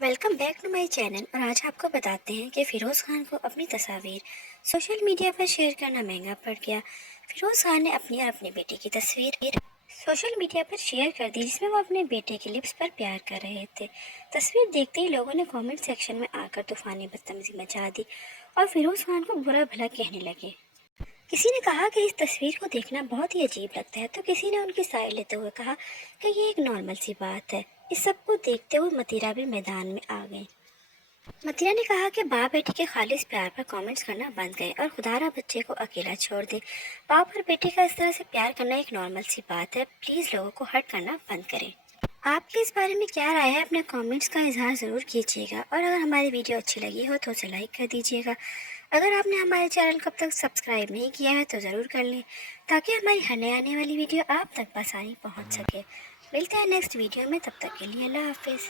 Welcome back to my channel. और आज आपको बताते हैं कि फ़िरोज़ खान को अपनी तस्वीर सोशल मीडिया पर शेयर करना महंगा पड़ गया। फ़िरोज़ खान ने अपनी और अपने बेटे की तस्वीर सोशल मीडिया पर शेयर कर दी, जिसमें वो अपने बेटे के लिप्स पर प्यार कर रहे थे। तस्वीर देखते ही लोगों ने कमेंट सेक्शन में आकर तूफ़ानी बदतमीजी मचा दी और फ़िरोज़ खान को बुरा भला कहने लगे। किसी ने कहा कि इस तस्वीर को देखना बहुत ही अजीब लगता है, तो किसी ने उनकी साइड लेते हुए कहा कि ये एक नॉर्मल सी बात है। इस सब को देखते हुए मतीरा भी मैदान में आ गई। मतीरा ने कहा कि बाप बेटी के खालिस प्यार पर कमेंट्स करना बंद करें और खुदारा बच्चे को अकेला छोड़ दें। बाप और बेटे का इस तरह से प्यार करना एक नॉर्मल सी बात है। प्लीज़ लोगों को हर्ट करना बंद करें। आपके इस बारे में क्या राय है, अपने कमेंट्स का इजहार ज़रूर कीजिएगा। और अगर हमारी वीडियो अच्छी लगी हो तो उसे लाइक कर दीजिएगा। अगर आपने हमारे चैनल को अब तक सब्सक्राइब नहीं किया है तो ज़रूर कर लें, ताकि हमारी हर आने वाली वीडियो आप तक आसानी पहुंच सके। मिलते हैं नेक्स्ट वीडियो में, तब तक के लिए अल्लाह हाफिज़।